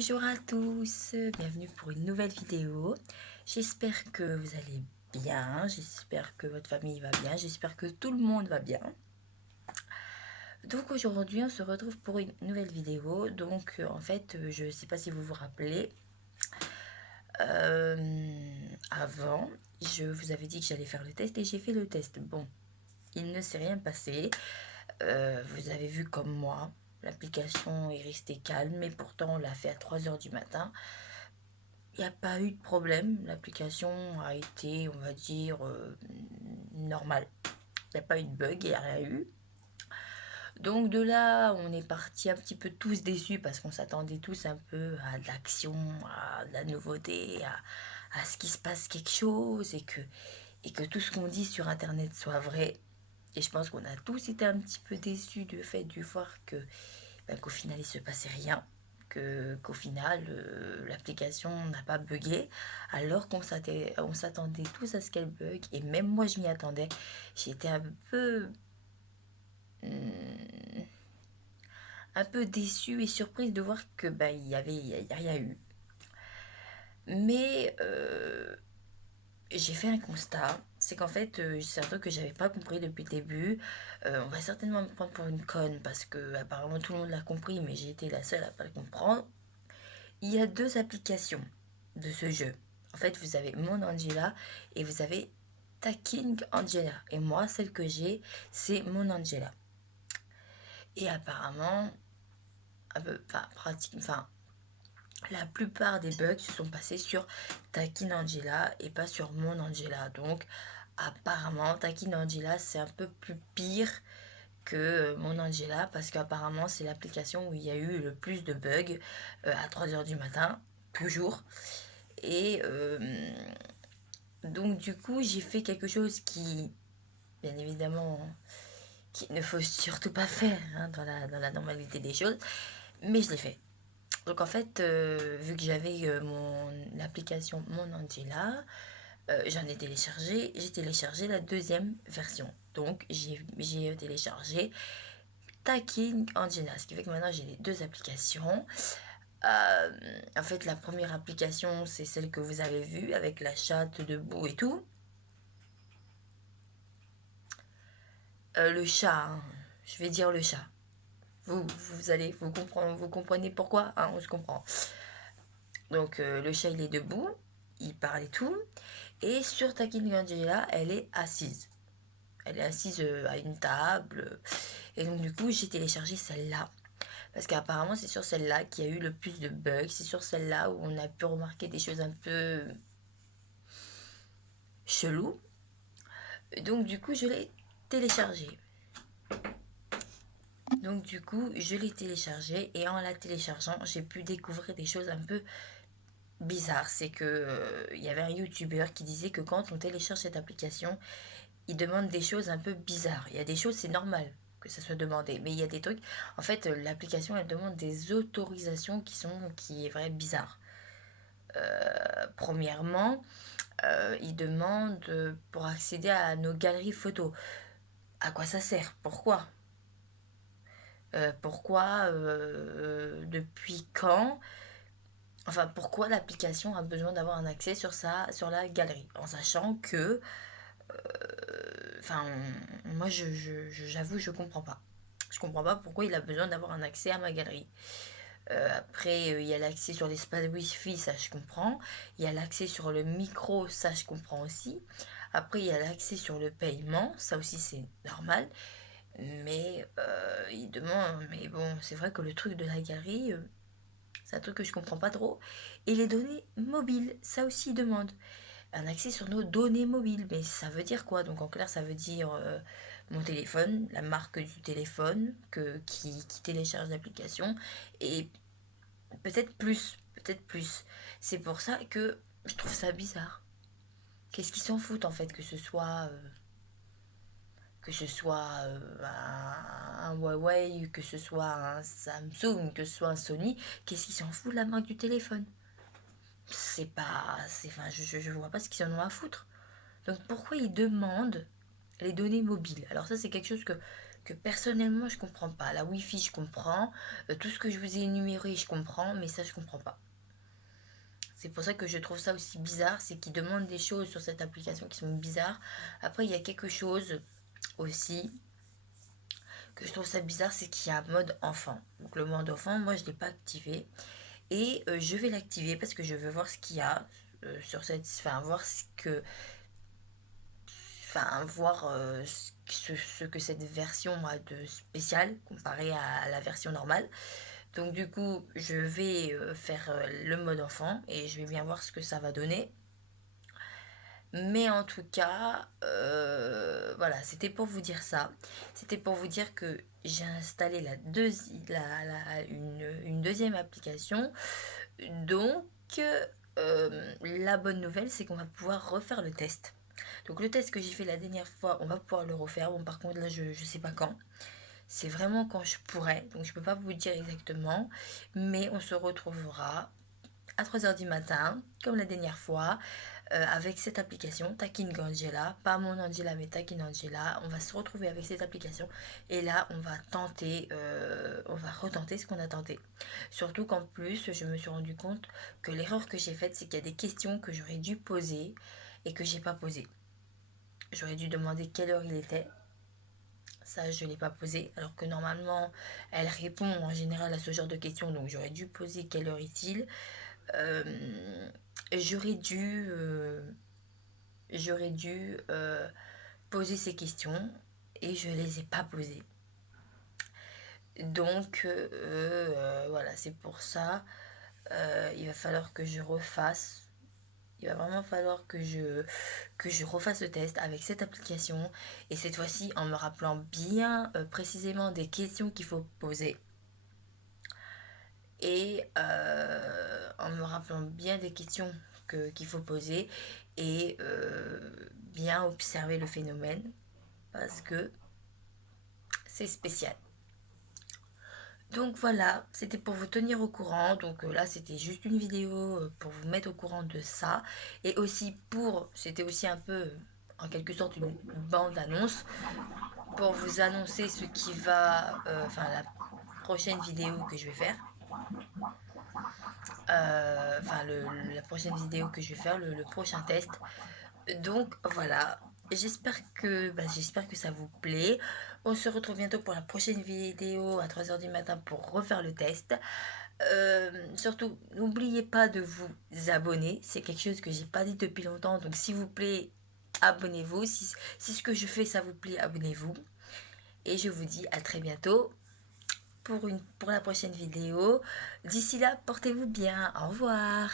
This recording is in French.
Bonjour à tous, bienvenue pour une nouvelle vidéo. J'espère que vous allez bien, j'espère que votre famille va bien, j'espère que tout le monde va bien. Donc aujourd'hui on se retrouve pour une nouvelle vidéo. Donc en fait je ne sais pas si vous vous rappelez, avant je vous avais dit que j'allais faire le test et j'ai fait le test. Bon, il ne s'est rien passé, vous avez vu comme moi, l'application est restée calme, mais pourtant on l'a fait à 3h du matin. Il n'y a pas eu de problème, l'application a été, on va dire, normale. Il n'y a pas eu de bug, il n'y a rien eu. Donc de là, on est parti un petit peu tous déçus parce qu'on s'attendait tous un peu à de l'action, à de la nouveauté, à ce qu'il se passe quelque chose et que tout ce qu'on dit sur Internet soit vrai. Et je pense qu'on a tous été un petit peu déçus du fait de voir qu'au final, il ne se passait rien. Qu'au final, l'application n'a pas bugué, alors qu'on s'attendait tous à ce qu'elle bug. Et même moi, je m'y attendais. J'étais un peu déçue et surprise de voir que il y a rien eu. Mais j'ai fait un constat, c'est qu'en fait, c'est un truc que j'avais pas compris depuis le début. On va certainement me prendre pour une conne parce que apparemment tout le monde l'a compris, mais j'ai été la seule à pas le comprendre. Il y a deux applications de ce jeu. En fait, vous avez Mon Angela et vous avez Taking Angela. Et moi, celle que j'ai, c'est Mon Angela. Et apparemment, la plupart des bugs se sont passés sur Taking Angela et pas sur Mon Angela. Donc, apparemment, Taking Angela, c'est un peu plus pire que Mon Angela parce qu'apparemment, c'est l'application où il y a eu le plus de bugs à 3h du matin, toujours. Et donc du coup, j'ai fait quelque chose qui, bien évidemment, qu'il ne faut surtout pas faire dans la normalité des choses, mais je l'ai fait. Donc en fait, vu que j'avais l'application Mon Angela, j'en ai téléchargé, j'ai téléchargé la deuxième version. Donc j'ai téléchargé Taking Angela, ce qui fait que maintenant j'ai les deux applications. En fait, la première application, c'est celle que vous avez vue avec la chatte debout et tout. Le chat, hein. Je vais dire le chat. Vous comprenez pourquoi, hein, on se comprend. Donc le chat il est debout, il parle et tout. Et sur Taking Angela, elle est assise. Elle est assise à une table. Et donc du coup, j'ai téléchargé celle-là. Parce qu'apparemment, c'est sur celle-là qu'il y a eu le plus de bugs. C'est sur celle-là où on a pu remarquer des choses un peu cheloues. Donc du coup, je l'ai téléchargé. Donc du coup, je l'ai téléchargé et en la téléchargeant, j'ai pu découvrir des choses un peu bizarres. C'est que il y avait un youtubeur qui disait que quand on télécharge cette application, il demande des choses un peu bizarres. Il y a des choses, c'est normal que ça soit demandé, mais il y a des trucs, en fait, l'application elle demande des autorisations qui est vrai bizarre. Premièrement, il demande pour accéder à nos galeries photos. À quoi ça sert? Pourquoi? Pourquoi, depuis quand, enfin pourquoi l'application a besoin d'avoir un accès sur la galerie, en sachant que, enfin, moi j'avoue je comprends pas. Je comprends pas pourquoi il a besoin d'avoir un accès à ma galerie. Après, il y a l'accès sur l'espace Wi-Fi, ça je comprends. Il y a l'accès sur le micro, ça je comprends aussi. Après, il y a l'accès sur le paiement, ça aussi c'est normal. Mais il demande, mais bon, c'est vrai que le truc de la galerie, c'est un truc que je comprends pas trop. Et les données mobiles, ça aussi il demande. Un accès sur nos données mobiles, mais ça veut dire quoi? Donc en clair, ça veut dire mon téléphone, la marque du téléphone qui télécharge l'application, et peut-être plus, peut-être plus. C'est pour ça que je trouve ça bizarre. Qu'est-ce qu'ils s'en foutent en fait que ce soit un Huawei, que ce soit un Samsung, que ce soit un Sony, qu'est-ce qu'ils s'en foutent de la marque du téléphone? C'est pas. Enfin, je vois pas ce qu'ils en ont à foutre. Donc pourquoi ils demandent les données mobiles? Alors ça, c'est quelque chose que que personnellement je comprends pas. La Wi-Fi je comprends, tout ce que je vous ai énuméré je comprends, mais ça je comprends pas. C'est pour ça que je trouve ça aussi bizarre, c'est qu'ils demandent des choses sur cette application qui sont bizarres. Après il y a quelque chose aussi que je trouve ça bizarre, c'est qu'il y a un mode enfant. Donc le mode enfant, moi je l'ai pas activé. Et je vais l'activer parce que je veux voir ce qu'il y a sur cette... Enfin, voir ce que... Enfin, voir ce que cette version a de spécial comparé à la version normale. Donc du coup, je vais faire le mode enfant et je vais bien voir ce que ça va donner. Mais en tout cas, voilà, c'était pour vous dire ça. C'était pour vous dire que j'ai installé une deuxième application. Donc, la bonne nouvelle, c'est qu'on va pouvoir refaire le test. Donc, le test que j'ai fait la dernière fois, on va pouvoir le refaire. Bon, par contre, là, je ne sais pas quand. C'est vraiment quand je pourrai. Donc, je ne peux pas vous dire exactement. Mais on se retrouvera à 3 heures du matin, comme la dernière fois, avec cette application Takin Angela, pas mon Angela mais Takin Angela. On va se retrouver avec cette application et là on va tenter, on va retenter ce qu'on a tenté. Surtout qu'en plus je me suis rendu compte que l'erreur que j'ai faite, c'est qu'il y a des questions que j'aurais dû poser et que j'ai pas posées. J'aurais dû demander quelle heure il était. Ça, je ne l'ai pas posé, alors que normalement, elle répond en général à ce genre de questions, donc j'aurais dû poser quelle heure est-il. Euh, j'aurais dû, j'aurais dû poser ces questions et je les ai pas posées. Donc voilà, c'est pour ça. Il va falloir que je refasse. Il va vraiment falloir que je refasse le test avec cette application. Et cette fois-ci, en me rappelant bien précisément des questions qu'il faut poser. Et en me rappelant bien des questions qu'il faut poser. Et bien observer le phénomène. Parce que c'est spécial. Donc voilà, c'était pour vous tenir au courant. Donc là, c'était juste une vidéo pour vous mettre au courant de ça. Et aussi c'était aussi un peu, en quelque sorte, une bande annonce pour vous annoncer ce qui va, enfin la prochaine vidéo que je vais faire. Enfin, la prochaine vidéo que je vais faire, le prochain test. Donc voilà, j'espère que ça vous plaît. On se retrouve bientôt pour la prochaine vidéo à 3 heures du matin pour refaire le test. Surtout, n'oubliez pas de vous abonner. C'est quelque chose que j'ai pas dit depuis longtemps. Donc s'il vous plaît, abonnez-vous. Si ce que je fais, ça vous plaît, abonnez-vous. Et je vous dis à très bientôt pour la prochaine vidéo. D'ici là, portez-vous bien. Au revoir.